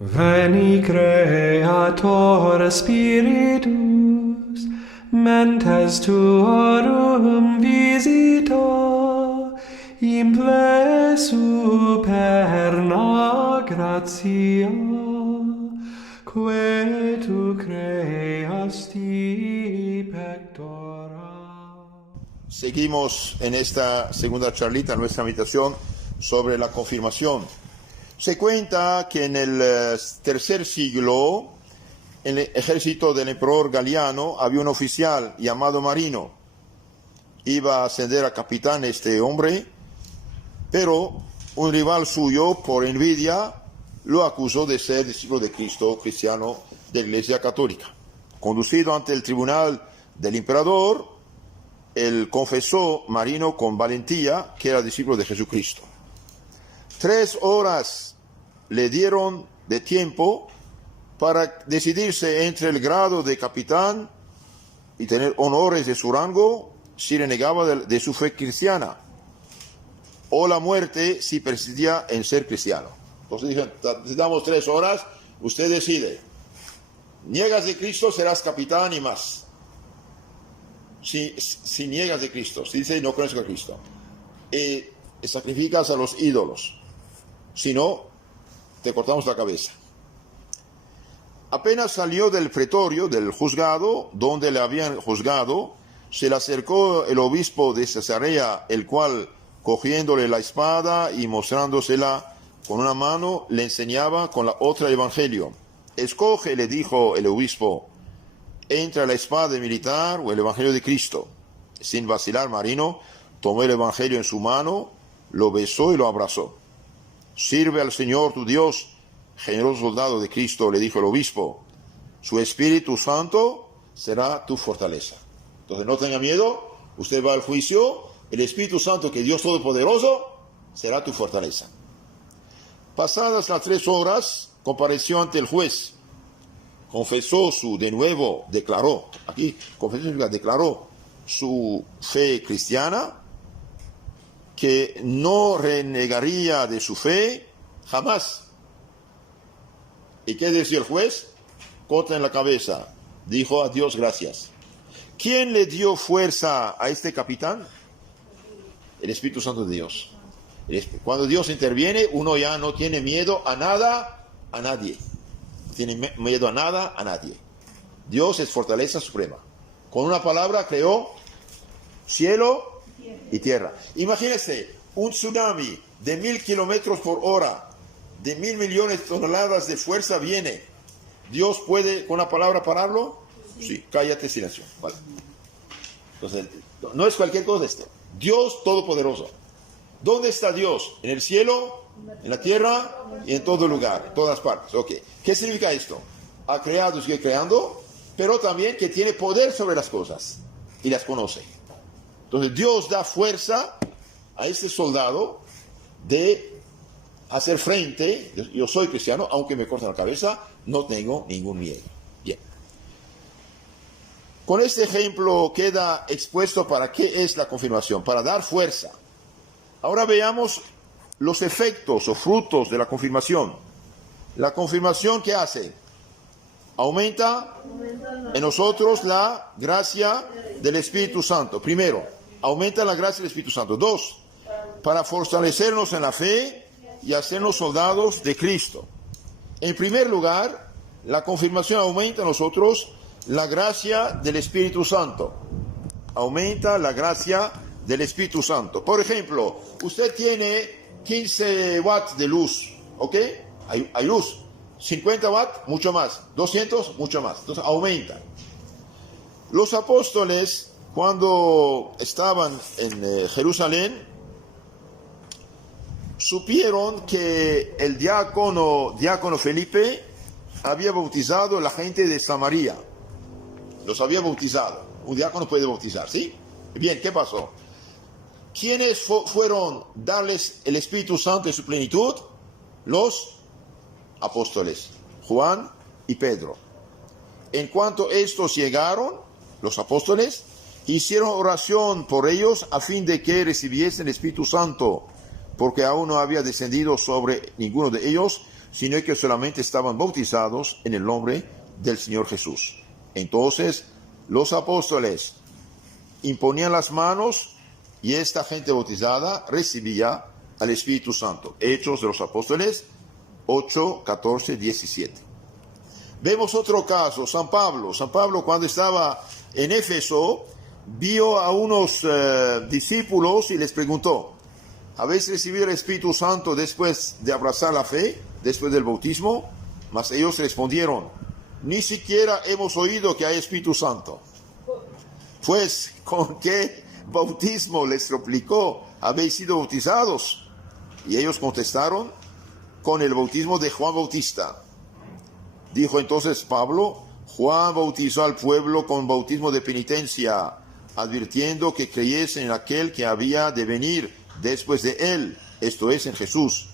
Veni Creator Spiritus, mentes tuorum visita, imple superna gratia, que tu creasti pectora. Seguimos en esta segunda charlita, nuestra meditación sobre la confirmación. Se cuenta que en el tercer siglo, en el ejército del emperador Galiano, había un oficial llamado Marino. Iba a ascender a capitán este hombre, pero un rival suyo, por envidia, lo acusó de ser discípulo de Cristo, cristiano de la Iglesia Católica. Conducido ante el tribunal del emperador, él confesó, Marino, con valentía, que era discípulo de Jesucristo. 3 horas le dieron de tiempo para decidirse entre el grado de capitán y tener honores de su rango si renegaba de su fe cristiana, o la muerte si persistía en ser cristiano. Entonces dijeron, te damos 3 horas, usted decide. Niegas de Cristo, serás capitán y más. Si niegas de Cristo, si dice no conozco a Cristo, y sacrificas a los ídolos, si no, te cortamos la cabeza. Apenas salió del pretorio, del juzgado, donde le habían juzgado, se le acercó el obispo de Cesarea, el cual, cogiéndole la espada y mostrándosela con una mano, le enseñaba con la otra el evangelio. Escoge, le dijo el obispo, entre la espada militar o el evangelio de Cristo. Sin vacilar, Marino tomó el evangelio en su mano, lo besó y lo abrazó. Sirve al Señor tu Dios, generoso soldado de Cristo, le dijo el obispo. Su Espíritu Santo será tu fortaleza. Entonces no tenga miedo, usted va al juicio, el Espíritu Santo, que Dios Todopoderoso, será tu fortaleza. Pasadas las 3 horas, compareció ante el juez. Confesó declaró su fe cristiana, que no renegaría de su fe jamás. ¿Y qué decía el juez? Corta en la cabeza. Dijo a Dios gracias. ¿Quién le dio fuerza a este capitán? El Espíritu Santo de Dios. Cuando Dios interviene, uno ya no tiene miedo a nada, a nadie. No tiene miedo a nada, a nadie. Dios es fortaleza suprema. Con una palabra creó cielo y tierra. Imagínense, un tsunami de 1000 kilómetros por hora, de 1000 millones de toneladas de fuerza viene. ¿Dios puede con una palabra pararlo? Sí, cállate, silencio. Vale. Entonces, no es cualquier cosa esto. Dios Todopoderoso. ¿Dónde está Dios? ¿En el cielo, en la tierra y en todo lugar, en todas partes? Ok. ¿Qué significa esto? Ha creado y sigue creando, pero también que tiene poder sobre las cosas y las conoce. Entonces Dios da fuerza a este soldado de hacer frente. Yo soy cristiano, aunque me corten la cabeza, no tengo ningún miedo. Bien. Con este ejemplo queda expuesto para qué es la confirmación, para dar fuerza. Ahora veamos los efectos o frutos de la confirmación. La confirmación, ¿qué hace? Aumenta en nosotros la gracia del Espíritu Santo. Primero, aumenta la gracia del Espíritu Santo. 2, para fortalecernos en la fe y hacernos soldados de Cristo. En primer lugar, la confirmación aumenta en nosotros la gracia del Espíritu Santo. Aumenta la gracia del Espíritu Santo. Por ejemplo, usted tiene 15 watts de luz, ¿ok? Hay luz. 50 watts, mucho más. 200, mucho más. Entonces aumenta. Los apóstoles, cuando estaban en Jerusalén, supieron que el diácono Felipe había bautizado a la gente de Samaria. Los había bautizado. Un diácono puede bautizar, ¿sí? Bien, ¿qué pasó? ¿Quiénes fueron darles el Espíritu Santo en su plenitud? Los apóstoles, Juan y Pedro. En cuanto estos llegaron, los apóstoles hicieron oración por ellos a fin de que recibiesen el Espíritu Santo, porque aún no había descendido sobre ninguno de ellos, sino que solamente estaban bautizados en el nombre del Señor Jesús. Entonces, los apóstoles imponían las manos y esta gente bautizada recibía al Espíritu Santo. Hechos de los Apóstoles 8, 14, 17. Vemos otro caso, San Pablo. San Pablo, cuando estaba en Éfeso, vio a unos discípulos y les preguntó: ¿habéis recibido el Espíritu Santo después de abrazar la fe, después del bautismo? Mas ellos respondieron: ni siquiera hemos oído que hay Espíritu Santo. Pues, ¿con qué bautismo, les replicó, habéis sido bautizados? Y ellos contestaron: con el bautismo de Juan Bautista. Dijo entonces Pablo: Juan bautizó al pueblo con bautismo de penitencia, advirtiendo que creyesen en aquel que había de venir después de él, esto es, en Jesús.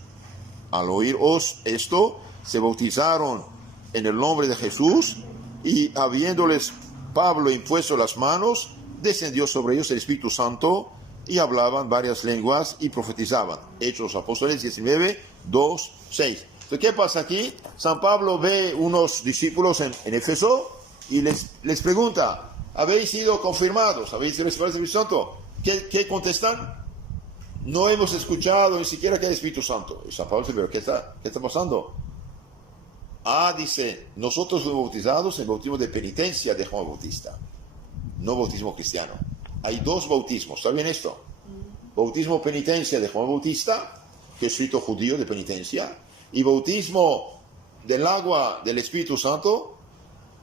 Al oíros esto, se bautizaron en el nombre de Jesús, y habiéndoles Pablo impuesto las manos, descendió sobre ellos el Espíritu Santo, y hablaban varias lenguas y profetizaban. Hechos Apóstoles 19, 2, 6. Entonces, ¿qué pasa aquí? San Pablo ve unos discípulos en Éfeso y les pregunta: ¿habéis sido confirmados? ¿Habéis recibido el Espíritu Santo? ¿Qué contestan? No hemos escuchado ni siquiera que hay Espíritu Santo. Y San Pablo dice: ¿pero qué está pasando? Dice: nosotros fuimos bautizados en el bautismo de penitencia de Juan Bautista, no bautismo cristiano. Hay dos bautismos, ¿está bien esto? Bautismo penitencia de Juan Bautista, que es rito judío de penitencia, y bautismo del agua del Espíritu Santo,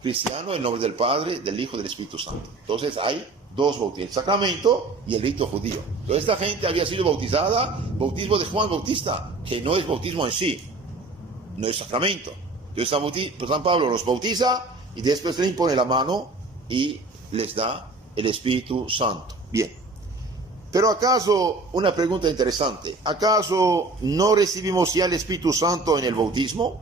cristiano, en nombre del Padre, del Hijo y del Espíritu Santo. Entonces hay dos bautismos, el sacramento y el rito judío. Entonces esta gente había sido bautizada, bautismo de Juan Bautista, que no es bautismo en sí, no es sacramento. Entonces San Pablo los bautiza y después le impone la mano y les da el Espíritu Santo. Bien. Pero ¿acaso, una pregunta interesante, ¿acaso no recibimos ya el Espíritu Santo en el bautismo?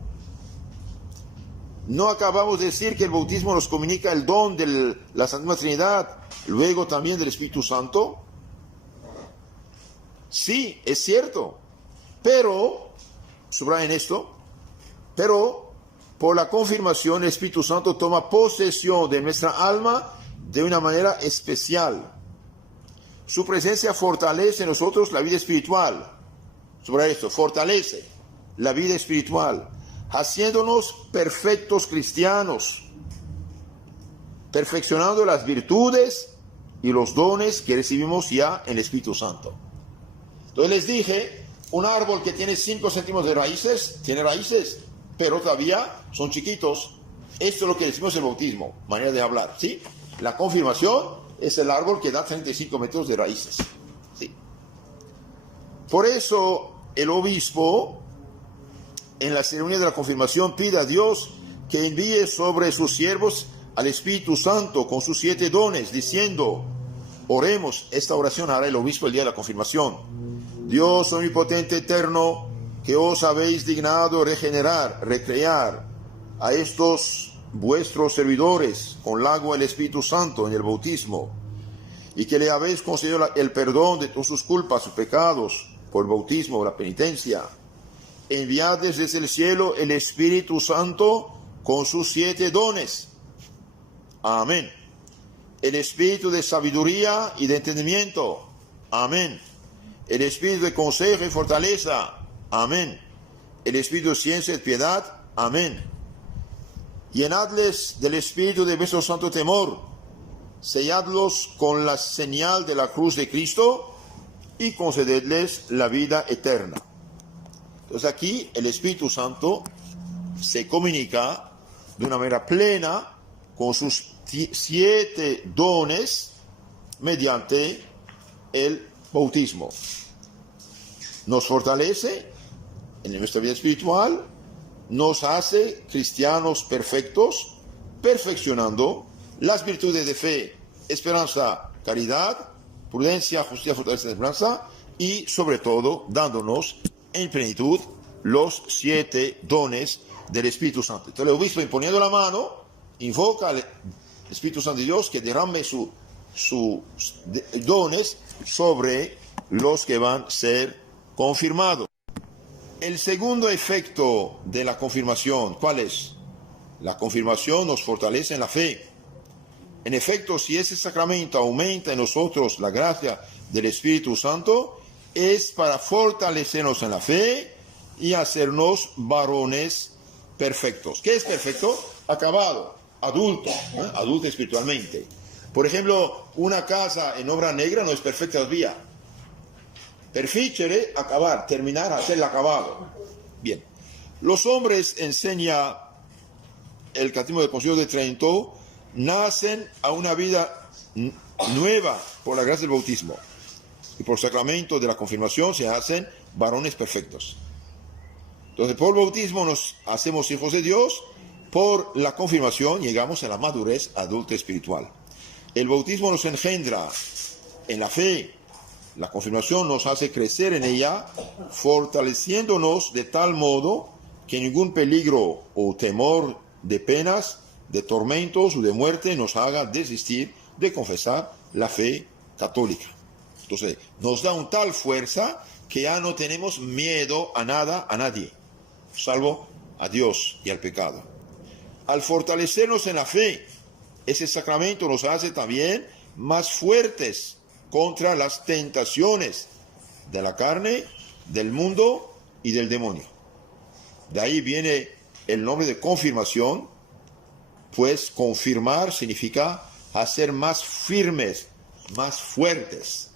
¿No acabamos de decir que el bautismo nos comunica el don de la Santísima Trinidad, luego también del Espíritu Santo? Sí, es cierto, pero, subrayen esto, pero por la confirmación el Espíritu Santo toma posesión de nuestra alma de una manera especial. Su presencia fortalece en nosotros la vida espiritual. Sobre esto, fortalece la vida espiritual, haciéndonos perfectos cristianos, perfeccionando las virtudes y los dones que recibimos ya en el Espíritu Santo. Entonces les dije, un árbol que tiene 5 centímetros de raíces, tiene raíces, pero todavía son chiquitos. Esto es lo que decimos en el bautismo, manera de hablar, ¿sí? La confirmación es el árbol que da 35 metros de raíces, ¿sí? Por eso el obispo, en la ceremonia de la confirmación, pide a Dios que envíe sobre sus siervos al Espíritu Santo con sus 7 dones, diciendo, oremos. Esta oración hará el obispo el día de la confirmación. Dios omnipotente eterno, que os habéis dignado regenerar, recrear a estos vuestros servidores con el agua del Espíritu Santo en el bautismo, y que le habéis concedido el perdón de todas sus culpas, sus pecados, por el bautismo o la penitencia. Enviad desde el cielo el Espíritu Santo con sus 7 dones. Amén. El Espíritu de sabiduría y de entendimiento. Amén. El Espíritu de consejo y fortaleza. Amén. El Espíritu de ciencia y de piedad. Amén. Llenadles del Espíritu de vuestro santo temor. Selladlos con la señal de la cruz de Cristo y concededles la vida eterna. Entonces aquí el Espíritu Santo se comunica de una manera plena con sus 7 dones mediante el bautismo. Nos fortalece en nuestra vida espiritual, nos hace cristianos perfectos, perfeccionando las virtudes de fe, esperanza, caridad, prudencia, justicia, fortaleza, esperanza, y sobre todo dándonos en plenitud los 7 dones del Espíritu Santo. Entonces el obispo, imponiendo la mano, invoca al Espíritu Santo de Dios que derrame sus dones sobre los que van a ser confirmados. El segundo efecto de la confirmación, ¿cuál es? La confirmación nos fortalece en la fe. En efecto, si ese sacramento aumenta en nosotros la gracia del Espíritu Santo, es para fortalecernos en la fe y hacernos varones perfectos. ¿Qué es perfecto? Acabado, adulto, adulto espiritualmente. Por ejemplo, una casa en obra negra no es perfecta todavía. Perfecere, acabar, terminar, hacer el acabado. Bien. Los hombres, enseña el Catecismo del Concilio de Trento, nacen a una vida nueva por la gracia del bautismo. Y por sacramento de la confirmación se hacen varones perfectos. Entonces, por bautismo nos hacemos hijos de Dios, por la confirmación llegamos a la madurez adulta espiritual. El bautismo nos engendra en la fe, la confirmación nos hace crecer en ella, fortaleciéndonos de tal modo que ningún peligro o temor de penas, de tormentos o de muerte nos haga desistir de confesar la fe católica. Entonces, nos da una tal fuerza que ya no tenemos miedo a nada, a nadie, salvo a Dios y al pecado. Al fortalecernos en la fe, ese sacramento nos hace también más fuertes contra las tentaciones de la carne, del mundo y del demonio. De ahí viene el nombre de confirmación, pues confirmar significa hacer más firmes, más fuertes.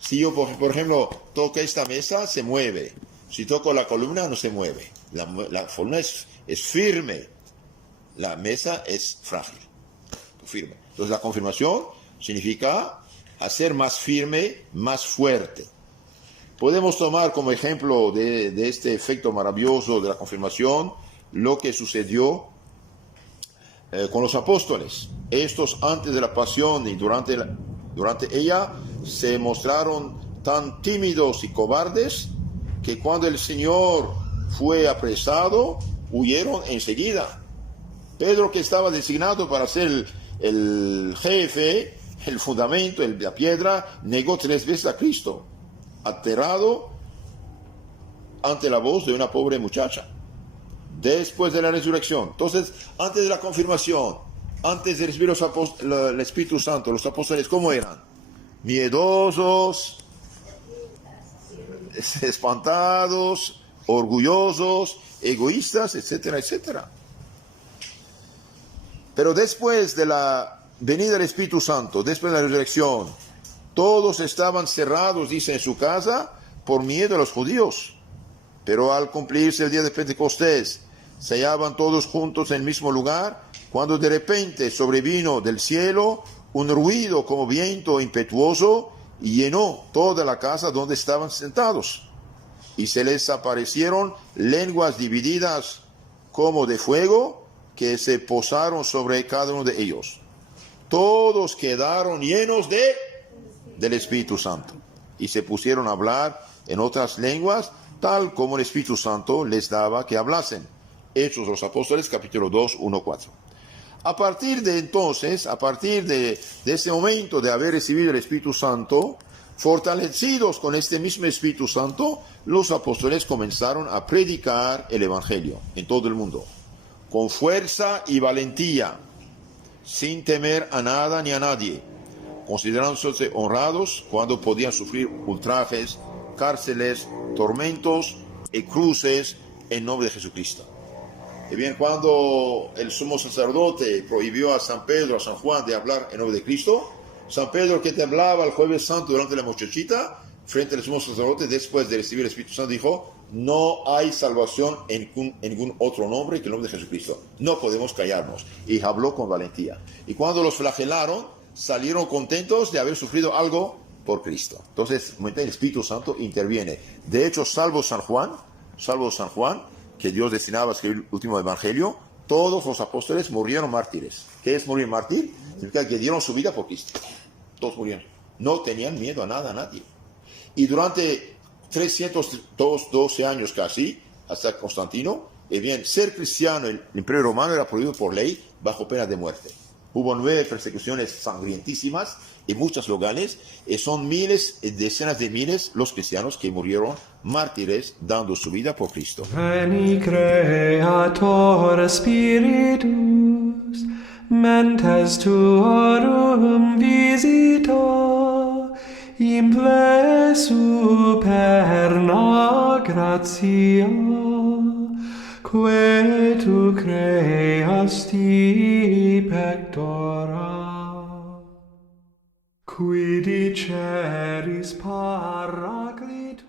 Si yo, por ejemplo, toco esta mesa, se mueve. Si toco la columna, no se mueve. La columna es firme. La mesa es frágil, firme. Entonces la confirmación significa hacer más firme, más fuerte. Podemos tomar como ejemplo de este efecto maravilloso de la confirmación lo que sucedió con los apóstoles. Estos antes de la pasión y durante ella se mostraron tan tímidos y cobardes que cuando el Señor fue apresado, huyeron enseguida. Pedro, que estaba designado para ser el jefe, el fundamento, la piedra, negó 3 veces a Cristo, aterrado ante la voz de una pobre muchacha, después de la resurrección. Entonces, antes de la confirmación, antes de recibir el Espíritu Santo, los apóstoles, ¿cómo eran? Miedosos, espantados, orgullosos, egoístas, etcétera, etcétera. Pero después de la venida del Espíritu Santo, después de la resurrección, todos estaban cerrados, dice, en su casa, por miedo a los judíos. Pero al cumplirse el día de Pentecostés, se hallaban todos juntos en el mismo lugar, cuando de repente sobrevino del cielo un ruido como viento impetuoso y llenó toda la casa donde estaban sentados. Y se les aparecieron lenguas divididas como de fuego, que se posaron sobre cada uno de ellos. Todos quedaron llenos del Espíritu Santo y se pusieron a hablar en otras lenguas, tal como el Espíritu Santo les daba que hablasen. Hechos de los Apóstoles, capítulo 2, 1-4. A partir de entonces, a partir de ese momento de haber recibido el Espíritu Santo, fortalecidos con este mismo Espíritu Santo, los apóstoles comenzaron a predicar el Evangelio en todo el mundo, con fuerza y valentía, sin temer a nada ni a nadie, considerándose honrados cuando podían sufrir ultrajes, cárceles, tormentos y cruces en nombre de Jesucristo. Y bien, cuando el sumo sacerdote prohibió a San Pedro, a San Juan de hablar en nombre de Cristo, San Pedro, que temblaba el jueves santo durante la muchachita, frente al sumo sacerdote, después de recibir el Espíritu Santo, dijo: no hay salvación en ningún otro nombre que el nombre de Jesucristo. No podemos callarnos. Y habló con valentía. Y cuando los flagelaron, salieron contentos de haber sufrido algo por Cristo. Entonces, el Espíritu Santo interviene. De hecho, salvo San Juan, que Dios destinaba a escribir el último evangelio, todos los apóstoles murieron mártires. ¿Qué es morir mártir? Significa que dieron su vida por Cristo. Todos murieron. No tenían miedo a nada, a nadie. Y durante 312 años casi, hasta Constantino, bien, ser cristiano en el Imperio Romano era prohibido por ley bajo pena de muerte. Hubo 9 persecuciones sangrientísimas y muchas locales, y son miles y decenas de miles los cristianos que murieron mártires dando su vida por Cristo. Veni Creator Spiritus, mentes tuorum visita, imple superna gratia, que tu creasti pectora, qui diceris Paracletus,